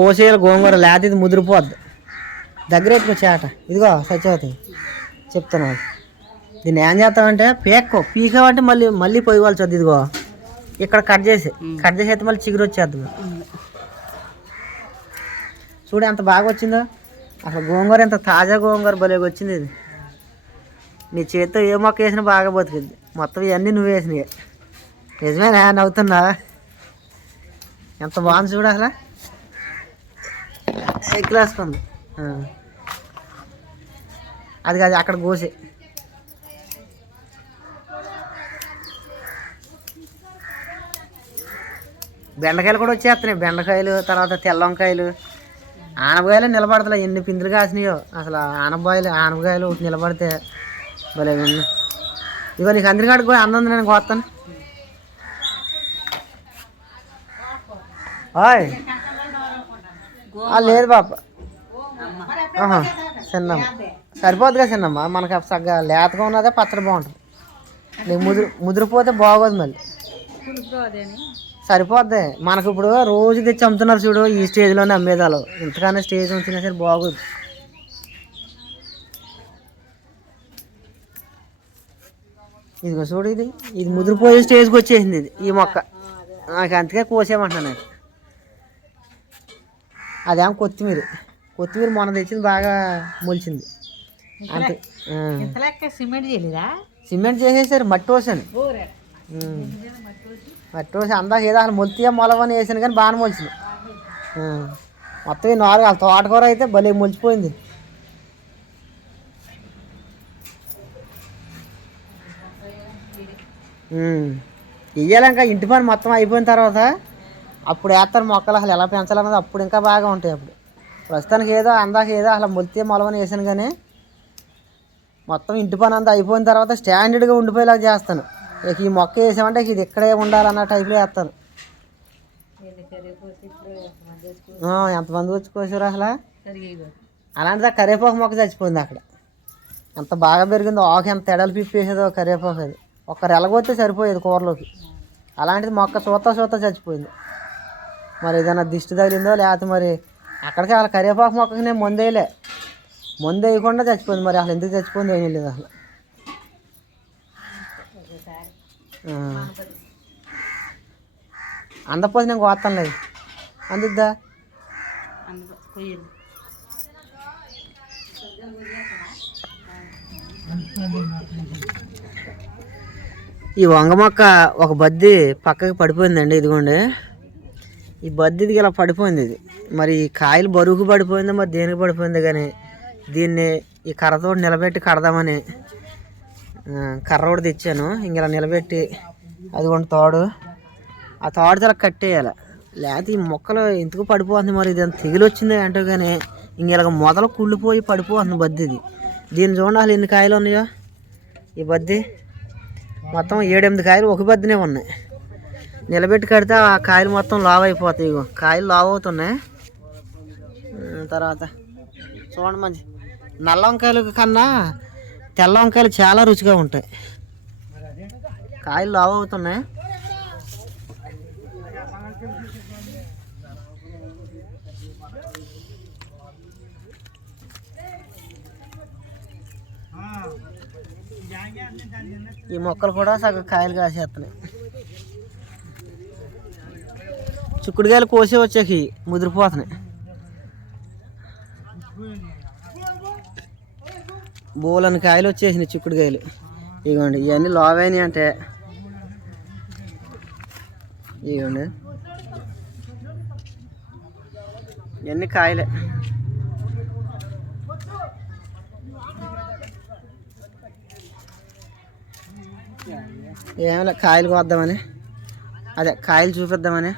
కోసేయాలి గోంగూర లేకపోతే ఇది ముదిరిపోద్ది. దగ్గర ఎట్టుకొచ్చే ఆట ఇదిగో సత్యవతి చెప్తున్నాను దీన్ని ఏం చేస్తామంటే పీక్కో. పీకామంటే మళ్ళీ మళ్ళీ పోయివాల్సి వద్దు ఇదిగో. ఇక్కడ కట్ చేసి కట్ చేసి అయితే మళ్ళీ చిగురు వచ్చేద్దాం చూడు ఎంత బాగా వచ్చిందో. అసలు గోంగూర ఎంత తాజా గోంగూర భలేగా వచ్చింది ఇది. నీ చేతితో ఏ మొక్క వేసినా బాగా బతుకుద్ది. మొత్తం ఇవన్నీ నువ్వు వేసినాయి నిజమేనా? నవ్వుతున్నా ఎంత బాగుంది చూడు అసలు. ఎక్కి రాసుకోండి అది కాదు అక్కడ కోసి బెండకాయలు కూడా వచ్చేస్తున్నాయి. బెండకాయలు తర్వాత తెల్ల వంకాయలు ఆనపకాయలు నిలబడతలే. ఎన్ని పిందులు కాసినాయో. అసలు ఆనపాయలు ఆనపకాయలు ఒకటి నిలబడితే భలే విన్నా ఇగో నీకు అందరికాడికి కూడా అందం నేను కోస్తాను ఓయ్. లేదు పాప ఆహా, చిన్నమ్మ సరిపోద్దిగా చిన్నమ్మ మనకి సగ్గా లేతగా ఉన్నదే పచ్చడి బాగుంటుంది. నీకు ముదురు ముదిరిపోతే బాగోదు మళ్ళీ. సరిపోద్ది. మనకి ఇప్పుడు రోజు తెచ్చి అమ్ముతున్నారు చూడు ఈ స్టేజ్లోనే అమ్మేదాలు. ఇంతకన్నా స్టేజ్ ఉంచినా సరే బాగోదు. ఇదిగో చూడు ఇది. ఇది ముదిరిపోయే స్టేజ్కి వచ్చేసింది ఇది. ఈ మొక్క. నాకు అందుకే కోసేమంటున్నాను అదేం కొత్తిమీర. కొత్తిమీర మొన్న తెచ్చింది బాగా మొలిచింది. అంతే. సిమెంట్ చేయలేదా? సిమెంట్ చేసేసారు మట్టి ఉమ్. మట్టి పోసి అందాక ఏదో అసలు మొలితియా మొలవని వేసాను కానీ బాగా మొలిచింది. మొత్తం ఈ నాలుగు వాళ్ళ తోటకూర అయితే భలే మొలిచిపోయింది. ఇంకా ఇంటి పని మొత్తం అయిపోయిన తర్వాత అప్పుడు వేస్తారు మొక్కలు అసలు ఎలా పెంచాలన్నది అప్పుడు ఇంకా బాగా ఉంటాయి అప్పుడు. ప్రస్తుతానికి ఏదో అందాక ఏదో అసలు మొలితే మొలవని వేసాను కానీ మొత్తం ఇంటి పని అంతా అయిపోయిన తర్వాత స్టాండర్డ్గా ఉండిపోయేలాగా చేస్తాను. ఇక ఈ మొక్క వేసామంటే ఇది ఇక్కడే ఉండాలన్న టైప్లో వేస్తాను. ఎంతమంది వచ్చి కోసారు అసలు? అలాంటిది కరివేపాకు మొక్క చచ్చిపోయింది అక్కడ. ఎంత బాగా పెరిగిందో ఆకు ఎంత ఎడలు పిప్పేసేదో కరివేపాకు అది. ఒక్క రెలగొస్తే సరిపోయేది కూరలోకి. అలాంటిది మొక్క చూత చూత చచ్చిపోయింది. మరి ఏదైనా దిష్టి తగిలిందో లేకపోతే మరి అక్కడికి అలా కరివేపాకు మొక్కకి నేను మందేయలే మందు వేయకుండా చచ్చిపోయింది మరి అసలు ఎందుకు చచ్చిపోయింది ఏమీ లేదు అసలు. అందపోతే నేను కోస్తాను లేదు. అందుద్దా? ఈ వంగ మొక్క ఒక బద్ది పక్కకి పడిపోయిందండి ఇదిగోండి. ఈ బద్దిది ఇలా పడిపోయింది ఇది. మరి ఈ కాయలు బరువుకు పడిపోయిందో మరి దేనికి పడిపోయింది కానీ దీన్ని ఈ కర్రతో నిలబెట్టి కడదామని కర్ర కూడా తెచ్చాను. ఇంక ఇలా నిలబెట్టి కొన్ని తోడు. ఆ తోడు తల కట్టేయాలి. లేకపోతే ఈ మొక్కలు ఎందుకు పడిపోతుంది మరి? ఇది తెగిలి వచ్చింది అంటే కానీ ఇంక ఇలాగ మొదలు కుళ్ళిపోయి పడిపోతుంది బద్దిది. దీన్ని చూడండి ఎన్ని కాయలు ఉన్నాయో. ఈ బద్ది మొత్తం ఏడెనిమిది కాయలు ఒక బద్దినే ఉన్నాయి. నిలబెట్టి కడితే ఆ కాయలు మొత్తం లావ్ అయిపోతాయి ఇగో. కాయలు లావ్ అవుతున్నాయి తర్వాత చూడండి మంచి నల్ల వంకాయలు కన్నా తెల్ల వంకాయలు చాలా రుచిగా ఉంటాయి. కాయలు లావ్ అవుతున్నాయి ఈ మొక్కలు కూడా సగం కాయలు కాసేస్తున్నాయి. చిక్కుడుకాయలు కోసే వచ్చాకి ముదిరిపోతున్నాయి. బోలని కాయలు వచ్చేసినాయి చిక్కుడుకాయలు ఇగోండి ఇవన్నీ లోవైనాయి అంటే. ఇగోండి. ఇవన్నీ కాయలే. ఏమైనా కాయలు కోద్దామని? అదే కాయలు చూపిద్దామని.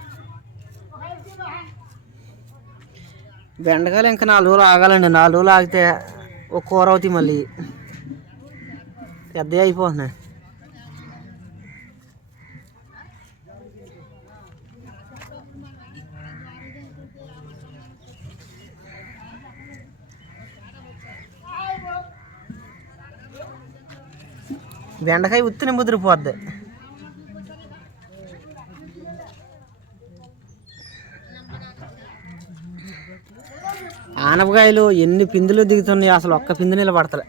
బెండకాయలు ఇంకా నాలుగు రోజులు ఆగాలండి. నాలుగు రోజులు ఆగితే ఒక కూర అవుతాయి మళ్ళీ. పెద్దవి అయిపోతున్నాయి. బెండకాయ ఉత్తిని ముదిరిపోద్ది. ఆనపకాయలు ఎన్ని పిందులు దిగుతున్నాయి అసలు ఒక్క పిందు నిలబడతలే.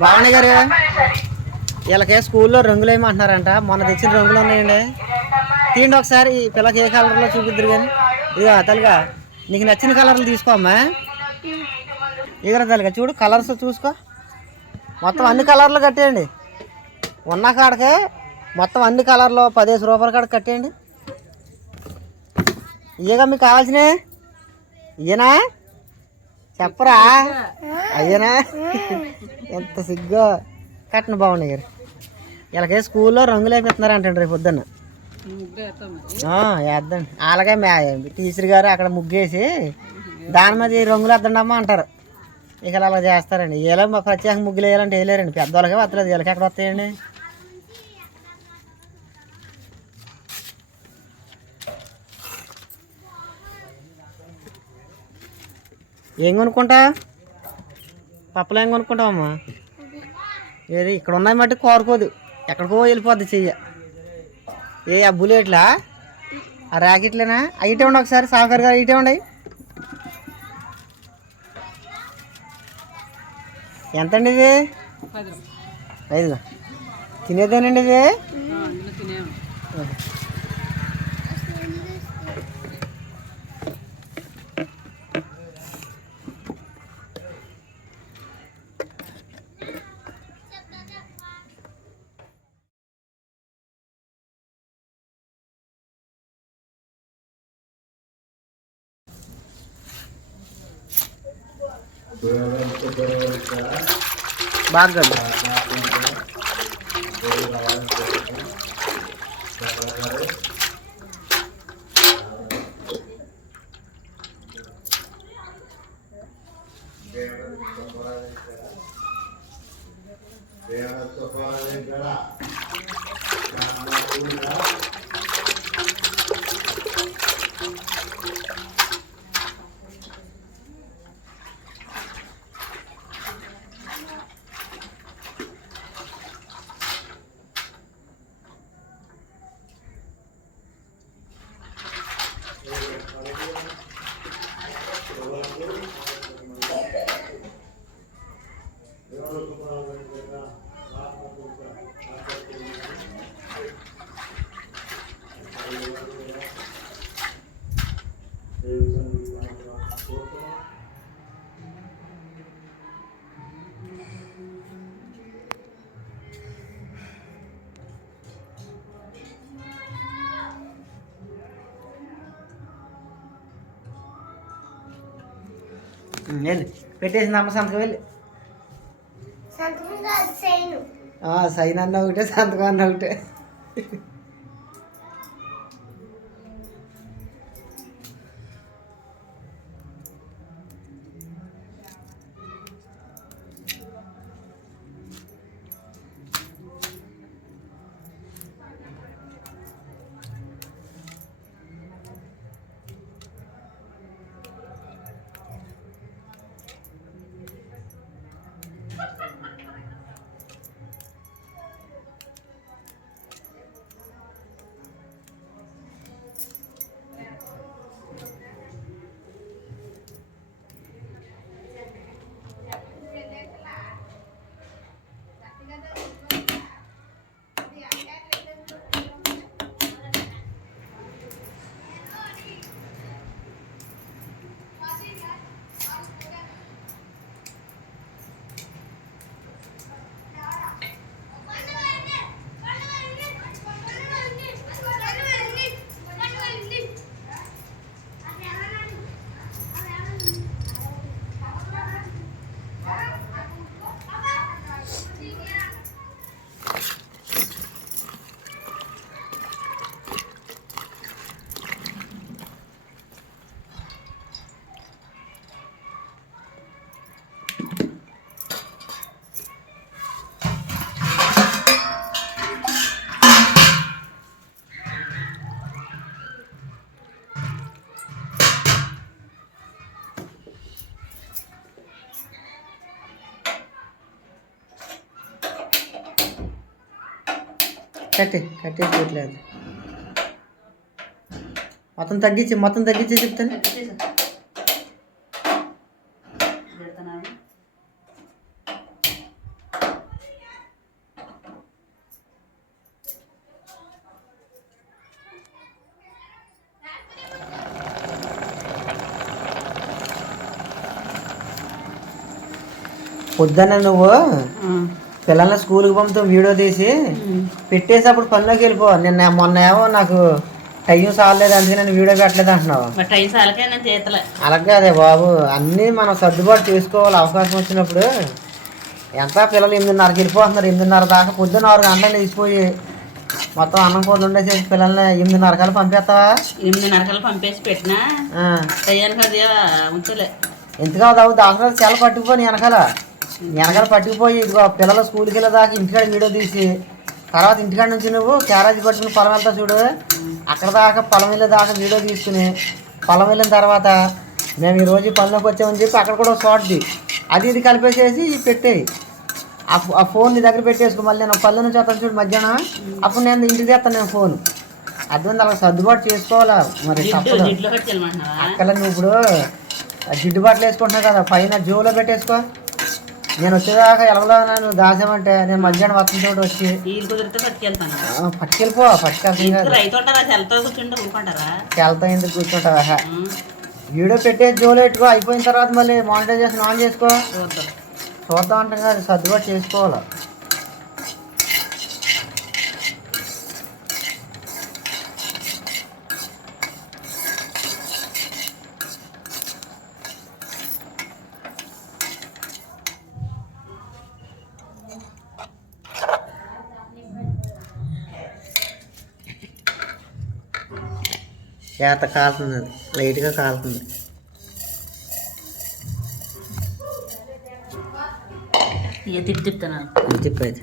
బాగున్నాయి గారు వీళ్ళకి స్కూల్లో రంగులు ఏమంటున్నారంట మొన్న తెచ్చిన రంగులు ఉన్నాయండి. తీయండి ఒకసారి ఈ పిల్లకి ఏ కలర్లో చూపిద్దరు కానీ ఇదిగా తల్లిగా నీకు నచ్చిన కలర్లు తీసుకోమ్మా. ఇదిగా తల్లిగా చూడు కలర్స్ చూసుకో. మొత్తం అన్ని కలర్లు కట్టేయండి. ఉన్న కాడకే మొత్తం అన్ని కలర్లో పదిహేను రూపాయల కాడ కట్టేయండి. ఇయ్యగా మీకు కావాల్సినవి. ఇయ్యనా? చెప్పరా? అయ్యనా? ఎంత సిగ్గు. కట్టను బాగున్నాయి గారు. స్కూల్లో రంగులు వేపిస్తున్నారు అంటే రేపు పొద్దున్న. వేద్దాం. అలాగే టీచర్ గారు అక్కడ ముగ్గేసి దాని మీద ఈ రంగులు వద్దండమ్మా అంటారు. ఇక అలా చేస్తారండి. ఇలా మా ప్రత్యేక ముగ్గులు వేయాలంటే వేయలేరండి. పెద్దవాళ్ళకే వస్తలేదు. వీళ్ళకి ఎక్కడ వస్తాయండి? ఏం కొనుక్కుంటా? పప్పులు ఏం కొనుక్కుంటావమ్మా? ఏది? ఇక్కడ ఉన్నాయి మట్టి కోరుకోదు. ఎక్కడికో వెళ్ళిపోద్ది చెయ్య. ఏ ఆ బుల్లెట్లా? ఆ ర్యాకెట్లేనా అయిటే ఉండి ఒకసారి సాఫ్ట్వేర్ గారు ఇటే ఉండి. ఎంతండి ఇది? ఐదుగా. తినేదేనండి ఇది? బాగా వెళ్ళి. పెట్టేసింది అమ్మ సంతకం వెళ్ళి. సైన్ అన్న ఒకటే సంతకం అన్న ఒకటే. కట్టే కట్టేసుకోవట్లేదు మొత్తం తగ్గించి మొత్తం తగ్గించి చెప్తాను. పొద్దున్న నువ్వు పిల్లల్ని స్కూల్కి పంపుతావు వీడియో తీసి పెట్టేసి అప్పుడు పనిలోకి వెళ్ళిపో. నిన్న మొన్న ఏమో నాకు టైం సాగలేదు అందుకే నేను వీడియో పెట్టలేదు అంటున్నావు. అలాగే అదే బాబు అన్నీ మనం సర్దుబాటు చేసుకోవాలి అవకాశం వచ్చినప్పుడు. ఎంత పిల్లలు ఎనిమిదిన్నరకి వెళ్ళిపోతున్నారు ఎనిమిదిన్నర దాకా పొద్దున్న ఆరు గంటలకు తీసిపోయి మొత్తం అన్నం కూర ఉండేసి పిల్లల్ని ఎనిమిదిన్నర కల్లా పంపేస్తావా? ఎనిమిది నరకలు పంపేసి పెట్టినా. టయానికి అది ఉంచలే ఎందుకు అవుతావు దాసరాలు చాలా పట్టుకుపోయి వెనకాల. వెనకాల పట్టుకుపోయి ఇదిగో పిల్లలు స్కూల్కి వెళ్ళేదాకా ఇంటికాడ వీడియో తీసి తర్వాత ఇంటికాడ నుంచి నువ్వు క్యారేజ్ పట్టుకుని పొలం వెళ్తా చూడు. అక్కడ దాకా పొలం వెళ్ళే దాకా వీడియో తీసుకుని పొలం వెళ్ళిన తర్వాత మేము ఈ రోజు పనిలోకి వచ్చామని చెప్పి అక్కడ కూడా షార్ట్ది అది ఇది కలిపేసేసి పెట్టేయి. ఆ ఫోన్ నీ దగ్గర పెట్టేసుకో మళ్ళీ నేను పల్లె నుంచి వస్తాను చూడు మధ్యాహ్నం. అప్పుడు నేను ఇంటికి తెస్తాను నేను ఫోన్. అర్థం అలా సర్దుబాటు చేసుకోవాలా? మరి తప్పదు. అక్కడ నువ్వు ఇప్పుడు ఆ జిడ్డు బట్టలు వేసుకుంటున్నావు కదా పైన జోలో పెట్టేసుకో. నేను వచ్చేదాకా ఎలవలో నువ్వు దాసామంటే నేను మధ్యాహ్నం వస్తున్న చోటు వచ్చి. వీలు కుదిరితే పట్టుకెళ్తాను. పట్టుకెళ్ళిపో పట్టుకెళ్తాం కాదు. రైతు ఉంటారా? చెలతో కూర్చుంటే ఊరుకుంటారా? వెళ్తా ఎందుకు కూర్చుంటావా. వీడియో పెట్టేసి జోలో పెట్టుకో అయిపోయిన తర్వాత మళ్ళీ మానిటైజేషన్ ఆన్ చేసుకో. చూద్దాం. చూద్దాం అంటాం కాదు సర్దుబాటు చేసుకోవాలి? చేత కాలుతుంది అది. లైట్గా కాలుతుంది. ఇక తిప్పి తిప్పుతాను. చెప్పేది